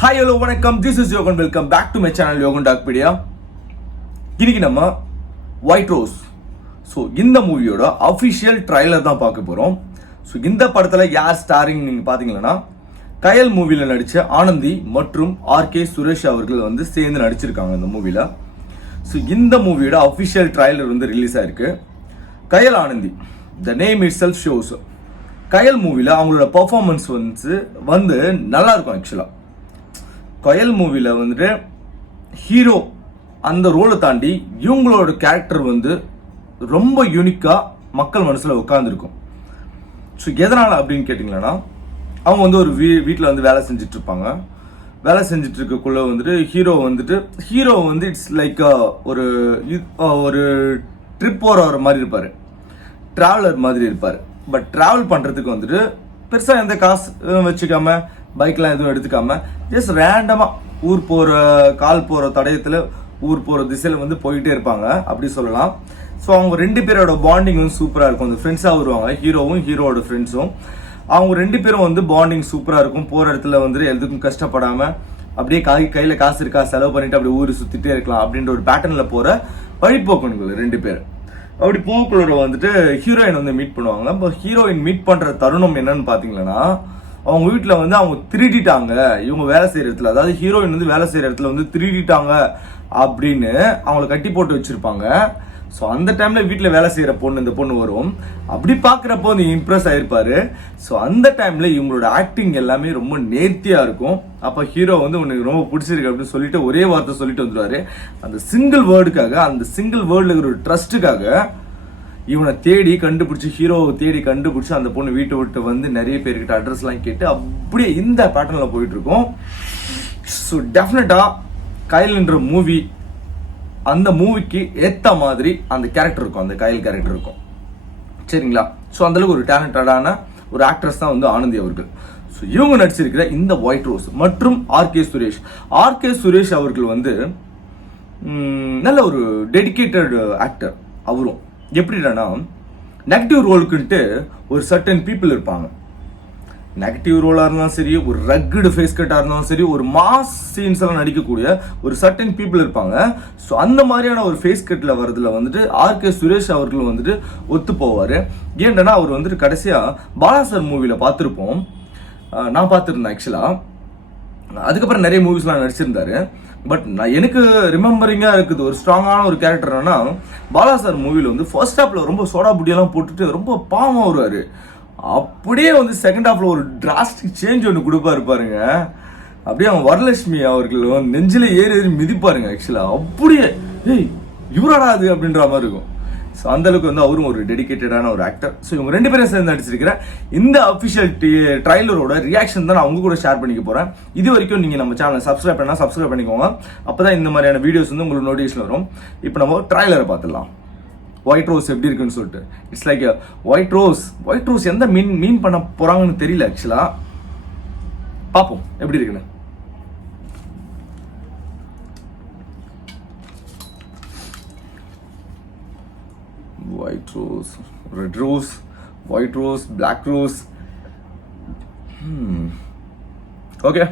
Hi, hello, வணக்கம். This is Yogan. Welcome back to my channel Yogan Talkpedia. இன்னைக்கு நம்ம white rose இந்த மூவியோட அஃபிஷியல் ட்ரைலர் தான் பார்க்க போறோம். இந்த படத்துல யார் ஸ்டாரிங் நீங்க பாத்தீங்கன்னா கயல் மூவில நடிச்ச ஆனந்தி மற்றும் ஆர்கே சுரேஷ் அவர்கள் சேர்ந்து நடிச்சிருக்காங்க இந்த மூவில. இந்த மூவியோட அஃபிஷியல் ட்ரைலர் ரிலீஸ் ஆயிருக்கு. கயல் Anandhi, the name itself shows. கயல் மூவில அவங்களோட பெர்ஃபார்மன்ஸ் நல்லா இருக்கும். ஆக்சுவலா கயல் மூவில ஹீரோ அந்த ரோலை தாண்டி இவங்களோட கேரக்டர் ரொம்ப யூனிக்கா மக்கள் மனசுல உட்கார்ந்துருக்கும். எதனால அப்படின்னு கேட்டீங்கன்னா அவங்க ஒரு வீட்டில் வேலை செஞ்சுட்டு இருப்பாங்க. வேலை செஞ்சுட்டு இருக்கக்குள்ள ஹீரோ இட்ஸ் லைக் ஒரு ட்ரிப் போற மாதிரி இருப்பாரு, டிராவலர் மாதிரி இருப்பாரு. பட் டிராவல் பண்றதுக்கு பெருசா எந்த காசு வச்சுக்காம பைக்லாம் எதுவும் எடுத்துக்காம ஜஸ்ட் ரேண்டமா ஊர் போற கால் போற தடயத்துல ஊர் போற திசையில போயிட்டே இருப்பாங்க அப்படி சொல்லலாம். ஸோ அவங்க ரெண்டு பேரோட பாண்டிங் சூப்பரா இருக்கும். அந்த ஃப்ரெண்ட்ஸா வருவாங்க, ஹீரோவும் ஹீரோட ஃப்ரெண்ட்ஸும். அவங்க ரெண்டு பேரும் பாண்டிங் சூப்பரா இருக்கும். போற இடத்துல எதுக்கும் கஷ்டப்படாம அப்படியே கையில காசு இருக்கா செலவு பண்ணிட்டு அப்படியே ஊரு சுத்திட்டே இருக்கலாம் அப்படின்ற ஒரு பேட்டர்ன்ல போற வழிபோக்கணுங்கள் ரெண்டு பேர். அப்படி போக்குள்ள ஹீரோயின் மீட் பண்ணுவாங்க. இப்போ ஹீரோயின் மீட் பண்ற தருணம் என்னன்னு பாத்தீங்கன்னா அவங்க வீட்டுல அவங்க திருடிட்டாங்க, இவங்க வேலை செய்யற இடத்துல, அதாவது ஹீரோயின் வேலை செய்யற இடத்துல திருடிட்டாங்க அப்படின்னு அவங்கள கட்டி போட்டு வச்சிருப்பாங்க. ஸோ அந்த டைம்ல வீட்டுல வேலை செய்யற இந்த பொண்ணு வரும். அப்படி பாக்குறப்போ இம்ப்ரெஸ் ஆயிருப்பாரு. ஸோ அந்த டைம்ல இவங்களோட ஆக்டிங் எல்லாமே ரொம்ப நேர்த்தியா இருக்கும். அப்ப ஹீரோ உனக்கு ரொம்ப பிடிச்சிருக்கு அப்படின்னு சொல்லிட்டு ஒரே வார்த்தை சொல்லிட்டு வந்துருவாரு. அந்த சிங்கிள் வேர்டுக்காக, அந்த சிங்கிள் வேர்டுல இருக்கிற ஒரு ட்ரஸ்ட்டுக்காக இவனை தேடி கண்டுபிடிச்சி, ஹீரோவை தேடி கண்டுபிடிச்சி அந்த பொண்ணு வீட்டை விட்டு நிறைய பேர்கிட்ட அட்ரஸ் எல்லாம் கேட்டு அப்படியே இந்த பேட்டர்ன்ல போயிட்டு இருக்கும். ஸோ டெஃபினட்டா கயல்ன்ற மூவி, அந்த மூவிக்கு ஏத்த மாதிரி அந்த கேரக்டர் இருக்கும், அந்த கயல் கேரக்டர் இருக்கும். சரிங்களா? ஸோ அந்த அளவுக்கு ஒரு டேலண்டடான ஒரு ஆக்ட்ரஸ் தான் ஆனந்தி அவர்கள். ஸோ இவங்க நடிச்சிருக்கிற இந்த ஒயிட் ரோஸ் மற்றும் ஆர்கே சுரேஷ் அவர்கள் நல்ல ஒரு டெடிகேட்டட் ஆக்டர். அவரும் எப்படின்னா நெகட்டிவ் ரோலுக்குன்ட்டு ஒரு சர்டன் பீப்புள் இருப்பாங்க. நெகட்டிவ் ரோலா இருந்தாலும் சரி, ஒரு ரக்கடு ஃபேஸ் கட்டா இருந்தாலும் சரி, ஒரு மாஸ் சீன்ஸ் எல்லாம் நடிக்கக்கூடிய ஒரு சர்டன் பீப்புள் இருப்பாங்க. ஸோ அந்த மாதிரியான ஒரு ஃபேஸ் கட்ல வரதுல ஆர்கே சுரேஷ் அவர்கள் ஒத்து போவாரு. ஏன்னா அவர் கடைசியா பாலா சார் மூவில பார்த்துருப்போம், நான் பார்த்துருந்தேன் ஆக்சுவலா. அதுக்கப்புறம் நிறைய மூவிஸ்லாம் நடிச்சிருந்தாரு. பட் நான் எனக்கு ரிமெம்பரிங்கா இருக்குது ஒரு ஸ்ட்ராங்கான ஒரு கேரக்டர்னா பாலா சார் மூவில ஃபர்ஸ்ட் ஹாப்ல ரொம்ப சோடா புட்டியெல்லாம் போட்டுட்டு ரொம்ப பாவமா வருவாரு. அப்படியே செகண்ட் ஹாப்ல ஒரு டிராஸ்டிக் சேஞ்ச் ஒன்று கொடுப்பாரு பாருங்க. அப்படியே அவங்க வரலட்சுமி அவர்கள் நெஞ்சில ஏறி மிதிப்பாருங்க. ஆக்சுவலா அப்படியே ஏய் இவராடா அது அப்படின்ற மாதிரி இருக்கும். ஸோ அந்த அளவுக்கு அவரும் ஒரு டெடிகேட்டடான ஒரு ஆக்டர். ஸோ இவங்க ரெண்டு பேரும் சேர்ந்து நடிச்சிருக்கிற இந்த அஃபிஷியல் ட்ரைலரோட ரியாக்ஷன் தான் நான் உங்க கூட ஷேர் பண்ணிக்க போறேன். இது வரைக்கும் நீங்க நம்ம சேனலை சப்ஸ்கிரைப் பண்ணிக்கோங்க. அப்பதான் இந்த மாதிரியான வீடியோஸ் உங்களுக்கு நோட்டிஃபிகேஷன் வரும். இப்போ நம்ம ட்ரைலரை பார்த்துடலாம். ஒயிட் ரோஸ் எப்படி இருக்குன்னு சொல்லிட்டு. இட்ஸ் லைக் ஒயிட் ரோஸ் எந்த மீன் பண்ண போறாங்கன்னு தெரியல. ஆக்சுவலா பார்ப்போம் எப்படி இருக்குன்னு. White rose, red rose, white rose, black rose. Okay.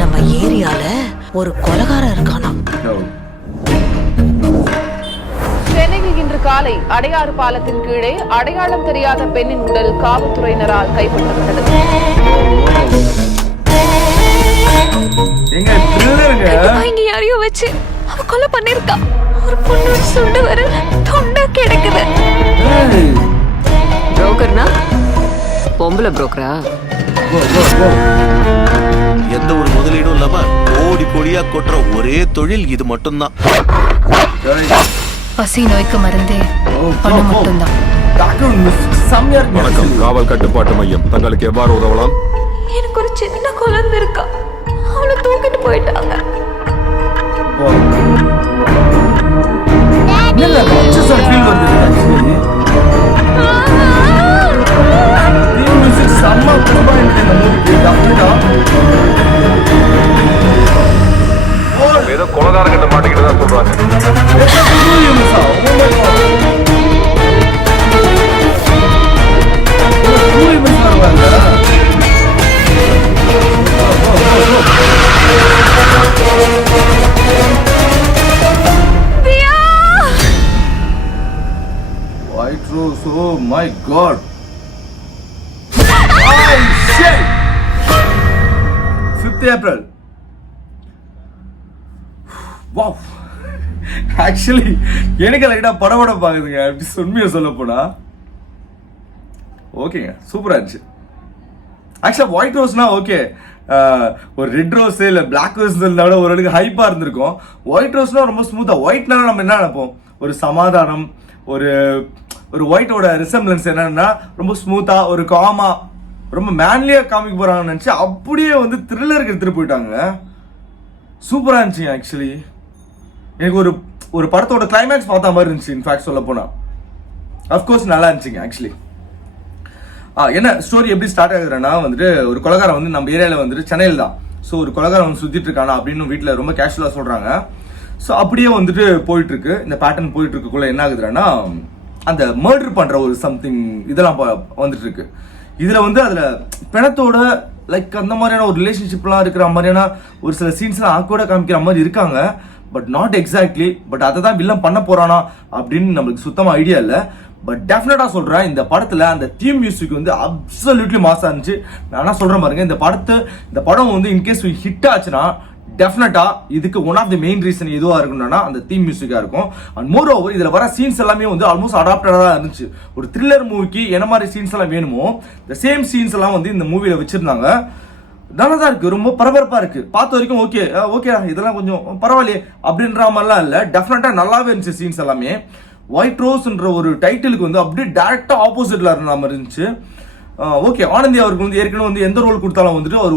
நம்ம ஏரியால ஒரு கொலைகாரன் இருக்கானா? சென்னையில் இன்று காலை அடையாறு பாலத்தின் கீழே அடையாளம் தெரியாத பெண்ணின் உடல் காவல்துறையினரால் கைப்பற்றப்பட்டது. யாரையோ வச்சு அவ கொலை பண்ணிருக்கா. ஒரு பொண்ணு சுண்டு வரல் தொண்டா கிடக்குது. புரோக்கர்னா பொம்பளை புரோக்கரா? எந்த ஒரு முதலீடும் இல்லாம கோடி கோடியா கொட்டுற ஒரே தொழில் இது மட்டும்தான். பசி நோய்க்கு மருந்தே பணம் மட்டும்தான். வணக்கம், காவல் கட்டுப்பாட்டு மையம். தங்களுக்கு எவ்வாறு உதவலாம்? எனக்கு ஒரு சின்ன குழந்தை இருக்கா, அவளை தூக்கிட்டு போயிட்டாங்க. ஏதோ கொலகாரங்கிட்ட மாட்டிக்கிட்டு தான் சொல்றாங்க. White Rose, oh my god. Oh shit. 5th April. Wow. Actually, எனக்கு லைட்டா படபட பாக்குதுங்க. அப்படி உண்மையை சொல்ல போனா. ஓகேங்க, சூப்பரா இருந்துச்சு. ஆக்சுவலா ஒயிட் ரோஸ்னா ஓகே, ஒரு ரெட் ரோஸ் இல்ல பிளாக் ரோஸ் இருந்தா விட ஓரளவுக்கு ஹைப்பா இருந்திருக்கும். ஒயிட் ரோஸ்னா ரொம்ப ஸ்மூத்தா. ஒயிட்னால நம்ம என்ன நினைப்போம், ஒரு சமாதானம், ஒரு ஒரு ஒயிட்டோட ரிசம்பிளன்ஸ் என்னன்னா ரொம்ப ஸ்மூத்தா ஒரு காமா ரொம்ப மேன்லியா காமிக்க போறாங்கன்னு நினைச்சு அப்படியே வந்து த்ரில்லருக்கு எடுத்துட்டு போயிட்டாங்க. சூப்பரா இருந்துச்சு. ஆக்சுவலி எனக்கு ஒரு ஒரு படத்தோட கிளைமேக்ஸ் பார்த்த மாதிரி இருந்துச்சு. இன்ஃபேக்ட் சொல்ல போனா அஃப்கோர்ஸ் நல்லா இருந்துச்சுங்க. ஆக்சுவலி என்ன ஸ்டோரி எப்படி ஸ்டார்ட் ஆகுதுன்னா வந்துட்டு ஒரு கொலைகாரன் வந்து நம்ம ஏரியாவில் வந்துட்டு சென்னையில் தான். ஸோ ஒரு கொலைகாரன் வந்து சுற்றிட்டு இருக்கானா அப்படின்னு வீட்டில் ரொம்ப கேஷுவலாக சொல்கிறாங்க. ஸோ அப்படியே வந்துட்டு போயிட்டு இருக்கு, இந்த பேட்டர்ன் போயிட்டு இருக்குள்ள என்ன ஆகுதுன்னா அந்த மர்டர் பண்ணுற ஒரு சம்திங் இதெல்லாம் வந்துட்டு இருக்கு. இதில் வந்து அதில் பிணத்தோட லைக் அந்த மாதிரியான ஒரு ரிலேஷன்ஷிப்லாம் இருக்கிற மாதிரியான ஒரு சில சீன்ஸ்லாம் ஆக்வர்டாக காமிக்கிற மாதிரி இருக்காங்க. But not exactly. பட் அதை தான் வில்லன் பண்ண போறானா அப்படின்னு நம்மளுக்கு சுத்தமாக ஐடியா இல்லை. பட் டெஃபினட்டா சொல்றேன், இந்த படத்துல அந்த தீம் மியூசிக் வந்து அப்சல்யூட்லி மாசா இருந்துச்சு. நான் சொல்றேன் பாருங்க, இந்த படம் வந்து இன்கேஸ் ஹிட் ஆச்சுன்னா டெஃபினட்டா இதுக்கு one of the main reason எதுவா இருக்கும்னா அந்த தீம் மியூசிக்கா இருக்கும். அண்ட் மோர் ஓவர் இதுல வர சீன்ஸ் எல்லாமே வந்து ஆல்மோஸ்ட் அடாப்டடா தான் இருந்துச்சு. ஒரு த்ரில்லர் மூவிக்கு என்ன மாதிரி சீன்ஸ் எல்லாம் வேணுமோ இந்த சேம் சீன்ஸ் எல்லாம் வந்து இந்த மூவில வச்சிருந்தாங்க. நல்லா தான் இருக்கு, ரொம்ப பரபரப்பா இருக்கு. பார்த்த வரைக்கும் ஓகே இதெல்லாம் கொஞ்சம் பரவாயில்லையே அப்படின்ற மாதிரிலாம் இல்லை. டெஃபினட்டா நல்லாவே இருந்துச்சு சீன்ஸ் எல்லாமே. ஒயிட் ரோஸ்ன்ற ஒரு டைட்டிலுக்கு வந்து அப்படியே டைரக்டா ஆப்போசிட்ல இருந்த மாதிரி இருந்துச்சு. ஓகே, ஆனந்தி அவருக்கு வந்து ஏற்கனவே வந்து எந்த ரோல் கொடுத்தாலும் வந்துட்டு ஒரு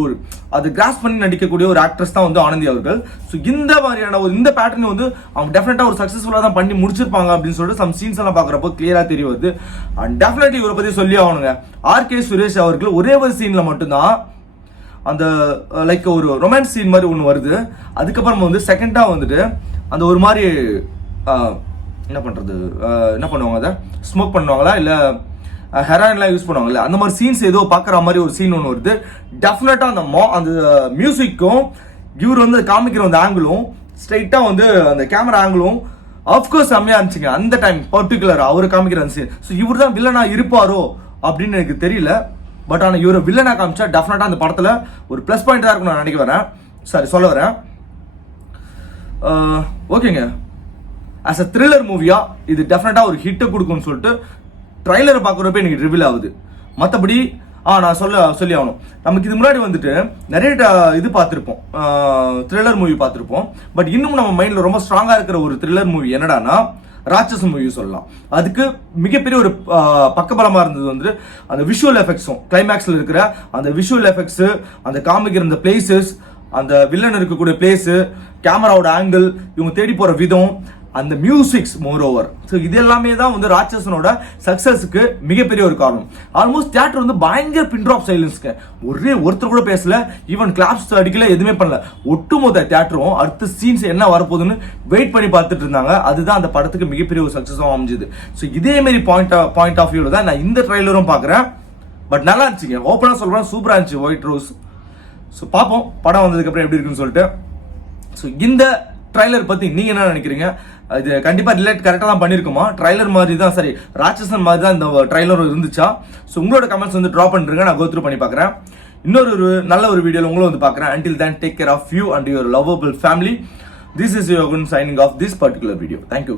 அது கிராஸ் பண்ணி நடிக்கக்கூடிய ஒரு ஆக்ட்ரஸ் தான் வந்து ஆனந்தி அவர்கள். ஸோ இந்த மாதிரியான ஒரு இந்த பேட்டர்ன் வந்து அவங்க டெஃபினட்டா ஒரு சக்சஸ்ஃபுல்லா தான் பண்ணி முடிச்சிருப்பாங்க அப்படின்னு சொல்லிட்டு சம் சீன்ஸ் எல்லாம் பாக்குறப்போ கிளியரா தெரிய வருது. அண்ட் டெஃபினெட்லி இவரை பத்தி சொல்லி ஆகணுங்க. ஆர்.கே. சுரேஷ் அவர்கள் ஒரே ஒரு சீன்ல மட்டும்தான் அந்த லைக் ஒரு ரொமான்ஸ் சீன் மாதிரி ஒன்று வருது. அதுக்கப்புறம் வந்து செகண்டா வந்துட்டு அந்த ஒரு மாதிரி என்ன பண்ணுவாங்க, அதை ஸ்மோக் பண்ணுவாங்களா இல்லை ஹெராயின்லாம் யூஸ் பண்ணுவாங்கல்ல, அந்த மாதிரி சீன்ஸ் ஏதோ பார்க்குற மாதிரி ஒரு சீன் ஒன்று வருது. டெஃபினட்டாக அந்த மியூசிக்கும் இவர் வந்து காமிக்கிற அந்த ஆங்கிளும் ஸ்ட்ரைட்டாக வந்து அந்த கேமரா ஆங்கிளும் ஆஃப்கோர்ஸ் செம்மையாக இருந்துச்சுங்க. அந்த டைம் பர்டிகுலர் அவர் காமிக்கிற அந்த சீன். ஸோ இவர் தான் வில்லனா இருப்பாரோ அப்படின்னு எனக்கு தெரியல. பட் ஆனால் இவரை வில்லனா காமிச்சா டெஃபினட்டாக அந்த படத்தில் ஒரு ப்ளஸ் பாயிண்ட் தான் இருக்கும் நான் நினைக்க சொல்ல வரேன். ஓகேங்க, ஆஸ் அ த்ரில்லர் மூவியா இது டெஃபினட்டாக ஒரு ஹிட்டை கொடுக்கும்னு சொல்லிட்டு ட்ரைலரை பார்க்குறப்ப எனக்கு ரிவீல் ஆகுது. மற்றபடி நான் சொல்லி ஆகணும், நமக்கு இது முன்னாடி வந்துட்டு நிறைய இது பார்த்துருப்போம், த்ரில்லர் மூவி பார்த்துருப்போம். பட் இன்னும் நம்ம மைண்டில் ரொம்ப ஸ்ட்ராங்காக இருக்கிற ஒரு த்ரில்லர் மூவி என்னடானா ராட்சச மூவி சொல்லலாம். அதுக்கு மிகப்பெரிய ஒரு பக்கபலமாக இருந்தது வந்து அந்த விஷுவல் எஃபெக்ட்ஸும், கிளைமேக்ஸில் இருக்கிற அந்த விஷுவல் எஃபெக்ட்ஸு, அந்த காமிக்கிற அந்த பிளேசஸ், அந்த வில்லன் இருக்கக்கூடிய பிளேஸு, கேமராவோட ஆங்கிள், இவங்க தேடி போகிற விதம், அந்த மியூசிக்ஸ் மோர் ஓவர். ஸோ இது எல்லாமே தான் வந்து ராட்சசனோட சக்சஸுக்கு மிகப்பெரிய ஒரு காரணம். ஆல்மோஸ்ட் தியேட்டர் வந்து பயங்கர பின் ட்ராப் சைலன்ஸ்க்கு, ஒருத்தர் கூட பேசல, ஈவன் கிளாப்ஸ் அடிக்கல, எதுவுமே பண்ணல. ஒட்டுமொத்த தியேட்டரும் அடுத்த சீன்ஸ் என்ன வரப்போகுதுன்னு வெயிட் பண்ணி பார்த்துட்டு இருந்தாங்க. அதுதான் அந்த படத்துக்கு மிகப்பெரிய ஒரு சக்சஸாக அமைஞ்சுது. ஸோ இதே மாதிரி பாயிண்ட் ஆஃப் வியூல தான் நான் இந்த ட்ரைலரும் பார்க்குறேன். பட் நல்லா இருந்துச்சுங்க, ஓப்பனாக சொல்கிறேன், சூப்பராக இருந்துச்சு ஒயிட் ரோஸ். ஸோ பார்ப்போம் படம் வந்ததுக்கப்புறம் எப்படி இருக்குன்னு சொல்லிட்டு. ஸோ இந்த ட்ரைலர் பற்றி நீங்கள் என்ன நினைக்கிறீங்க? இது கண்டிப்பாக ரிலேட் கரெக்டாக தான் பண்ணியிருக்குமா? ட்ரைலர் மாதிரி தான், சரி ராட்சசன் மாதிரி தான் இந்த ட்ரைலர் இருந்துச்சா? ஸோ உங்களோட கமெண்ட்ஸ் வந்து ட்ராப் பண்ணுறேங்க, நான் கோத்ரூ பண்ணி பார்க்குறேன். இன்னொரு நல்ல ஒரு வீடியோவில் உங்களும் வந்து பார்க்குறேன். Until then, take care of you and your lovable family. This is Yogun signing off this particular video. Thank you.